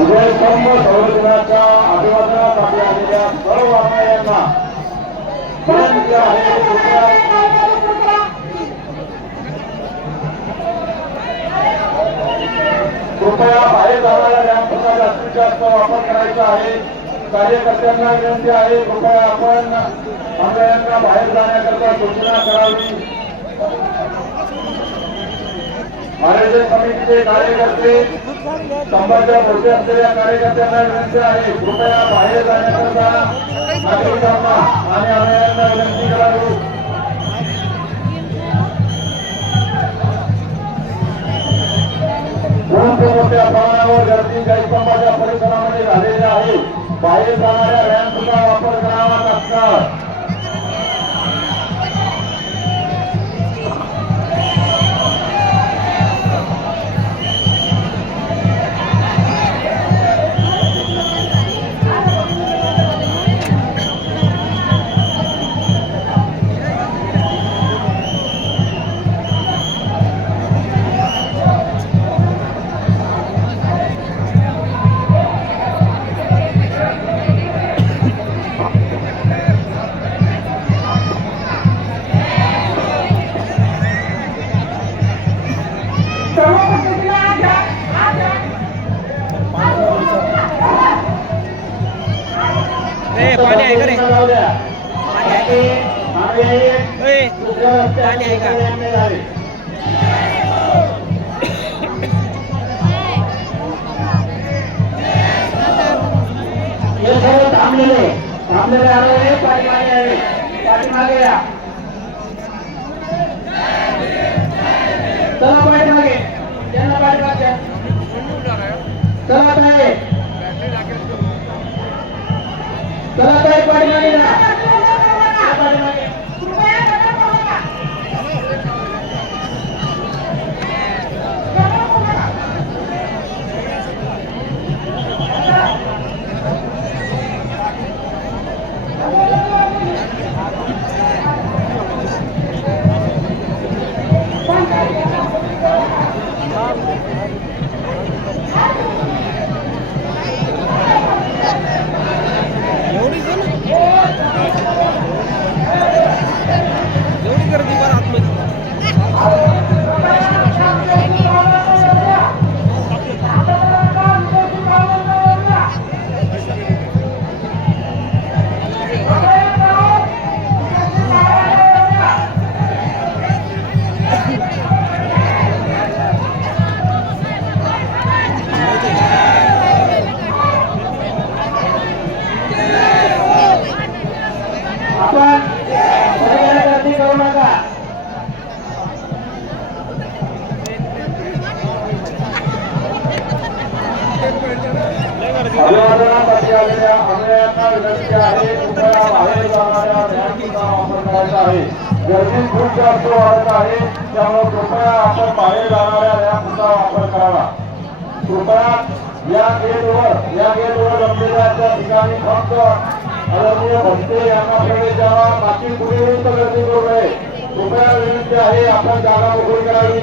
विजयस्तंभ संरक्षणाच्या अभिवादनासाठी आलेल्या सर्व अनुयायांना विनंती आहे. कृपया बाहेर जाणाऱ्या रॅम्पचा जास्तीत जास्त वापर करायचा आहे. कार्यकर्त्यांना विनंती आहे कृपया आपण अनुयायांना बाहेर जाण्याकरता सूचना करावी. महाराष्ट्र समितीचे कार्यकर्ते स्तंभाच्या मोठे असलेल्या कार्यकर्त्यांना विनंती आहे कृपया बाहेर जाण्याकरता नागरिकांना आणि अनुयायांना विनंती करावी. खूप मोठ्या प्रमाणावर गर्दी जयस्तंभाच्या परिसरामध्ये झालेली आहे. बाहेर जाणाऱ्या रॅम्पचा वापर करावा लागतात सर्व थांबलेले थांबलेले आले पाठीमागे आहे. पाठीमागे या. चला पाठीमागे. त्यांना पाठीमागे. चला ताई. चला ताई पाठीमागे या या आहे कृपया बाहेर जाणाऱ्या रॅम्पचा वापर करायचा आहे गर्दी खूप जास्त वाढत आहे त्यामुळे कृपया आपण बाहेर जाणाऱ्या वापर करावा कृपया या गेटवर या गेटवर त्या ठिकाणी फक्त आदरणीय यांना प्रवेश द्यावा बाकी कुणीही गर्दी करू नये कृपया विनंती आहे आपण जागा मोकळी करावी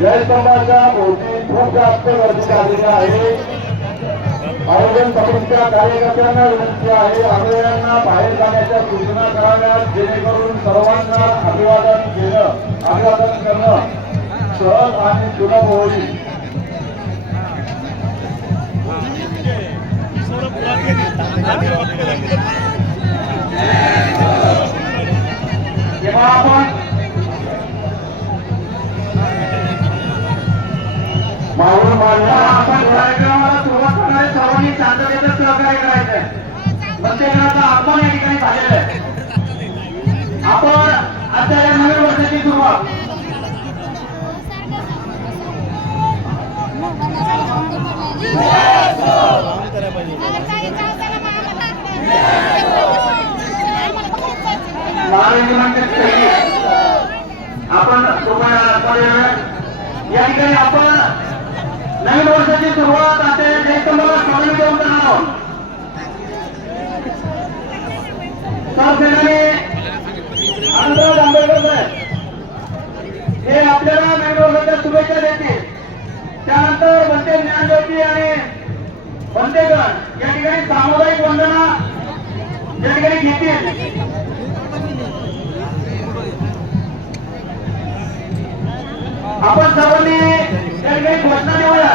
जयस्तंभाच्या भोवती खूप जास्त गर्दी झालेली आहे आयोजन समितीच्या कार्यकर्त्यांना विनंती आहे. आंदोलनांना बाहेर जाण्याच्या सूचना कराव्यात जेणेकरून सर्वांना अभिवादन केलं अभिवादन करणं सहज आणि सुलभ होईल. तेव्हा आपण माऊल मान्य आपण या ठिकाणी आहे. आपण आता या नवीन वर्षाची सुरुवात आपण कृपया या ठिकाणी आपण नवीन वर्षाची सुरुवात आता जयस्तंभाला स्वामी देऊन करणार आहोत. सरसेनाने आनंदराव आंबेडकर साहेब हे आपल्याला नवीन शुभेच्छा देतील. त्यानंतर म्हणते ज्ञानज्योती आणि बंदेगण या ठिकाणी सामुदायिक वंदना या ठिकाणी घेतील. आपण सर्वांनी त्या ठिकाणी घोषणा देऊया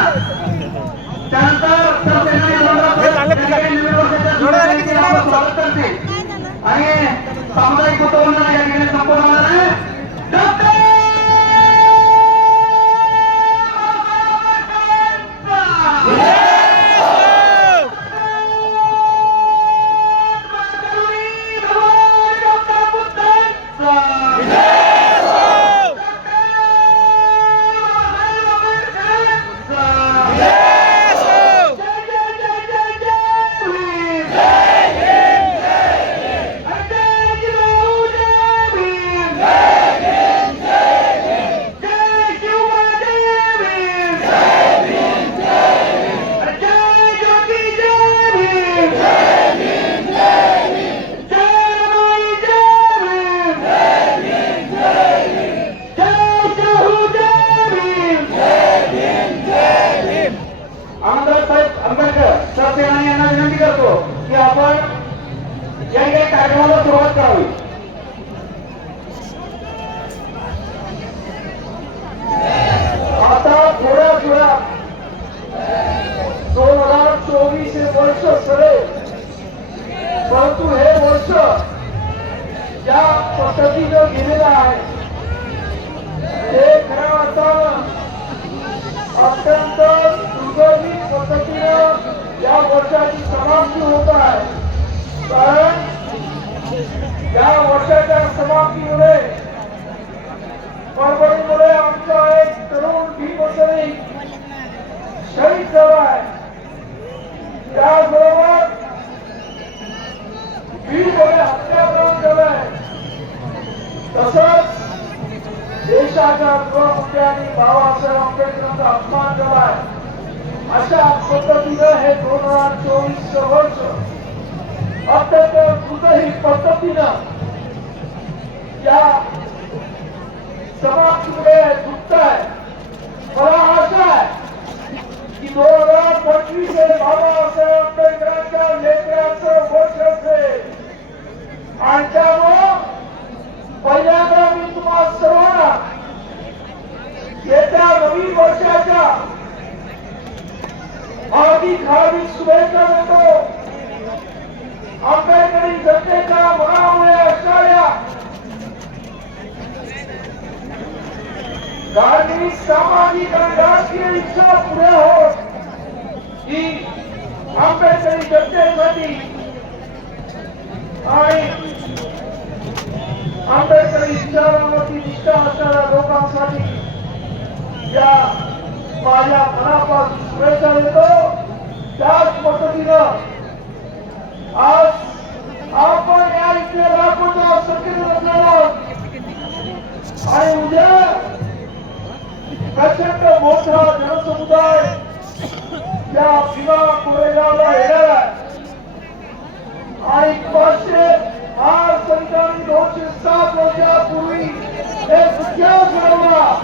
वर्ष ज्या पद्धतीनं गेलेलं आहे ते खऱ्या अर्थानं अत्यंत दुर्दैवी पद्धतीनं या वर्षाची समाप्ती होत आहे. कारण या वर्षाच्या समाप्तीमुळे परभणीमुळे आमचा एक तरुण भीम भीमसैनिक शहीद झाला आहे. त्याचबरोबर गृहमंत्र्यांनी बाबासाहेब आंबेडकरांचा अपमान केलाय अशा पद्धतीनं हे दोन हजार चोवीस वर्ष अत्यंत दुर्दैवी पद्धतीनं या समाज पुढे दुखत आहे मला आशा आहे की दोन हजार पंचवीस हे बाबासाहेब आंबेडकरांच्या लेकरांचं वर्ष असेल. आणि त्यामुळे येत्या नवीन वर्षाच्या हार्दिक हार्दिक शुभेच्छा देतो. आपल्याकडील जनतेच्या मनामुळे असणाऱ्या धार्मिक सामाजिक आणि राजकीय इच्छा पुढे होत ही आंबेडकरी जनतेसाठी आणि आंबेडकरी विचारांवरती निष्ठा असणाऱ्या लोकांसाठी या माझ्या मनापासून शुभेच्छा देतो. त्याच पद्धतीनं आज आपण या इथे दाखवतो सक्रिय बसलेलो आणि उद्या प्रचंड मोठा जनसमुदाय या भीमा कोरेगावला येणार आहे. आणि पाचशे आठ संख्याने दोनशे सात वर्षापूर्वी हे इतिहास घडवला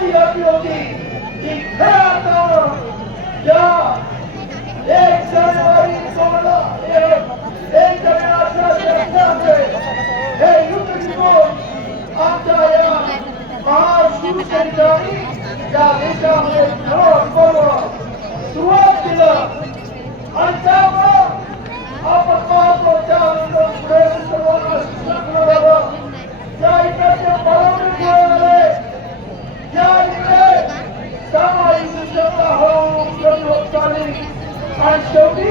बंदी घातली होती ही खऱ्या अर्थानं या एक जानेवारी दोन हजार एक एक जानेवारी अठराशे अठ्ठ्याण्णव हे युद्ध दिवस आमच्या या महाशिव सैनिकांनी या देशामध्ये ठळक पर्व सुरुवात केलं आणि त्यामुळं आपण पाहतो त्यानंतर पुढे सर्वांना शिक्षण मिळालं त्या इकडचे पारंपरिक मिळाले या इकडे सामाजिक शिक्षणाचा हळूहळू होत चालली आणि शेवटी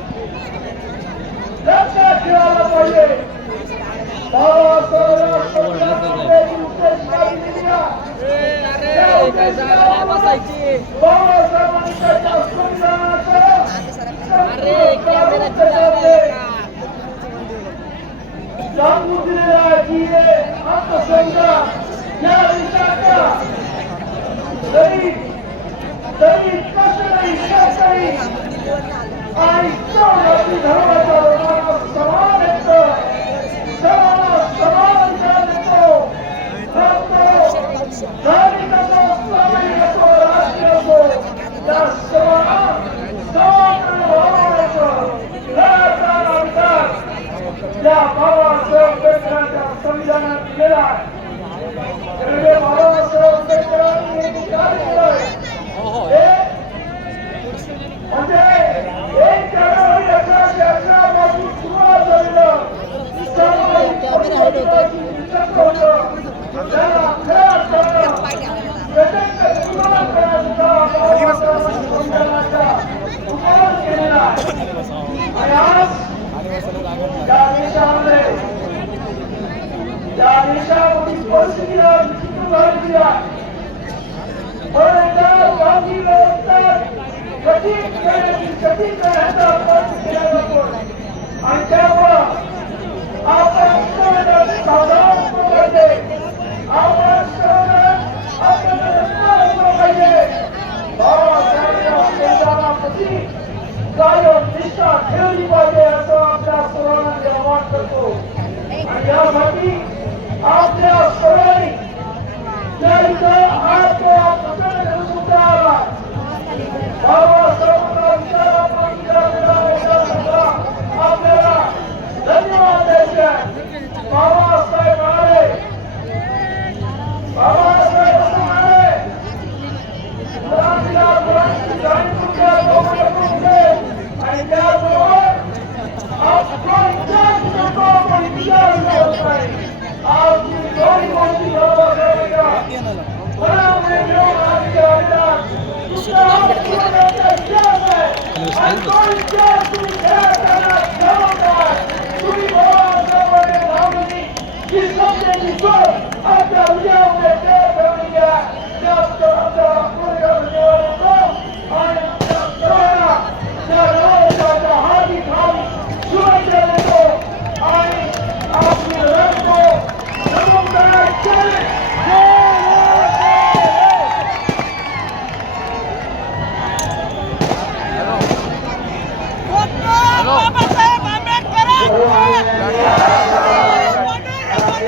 Ai! يا نساء المسلمين تقبلنا ولدار وعظيم الأبطال كثير كانت الكثير من هذا الأبطال في الأبطال عن دعوة أول سنة صلاة مغدد أول سنة أول أسماء مغدد الله تعالى في الله قدير قالوا نساء كل ما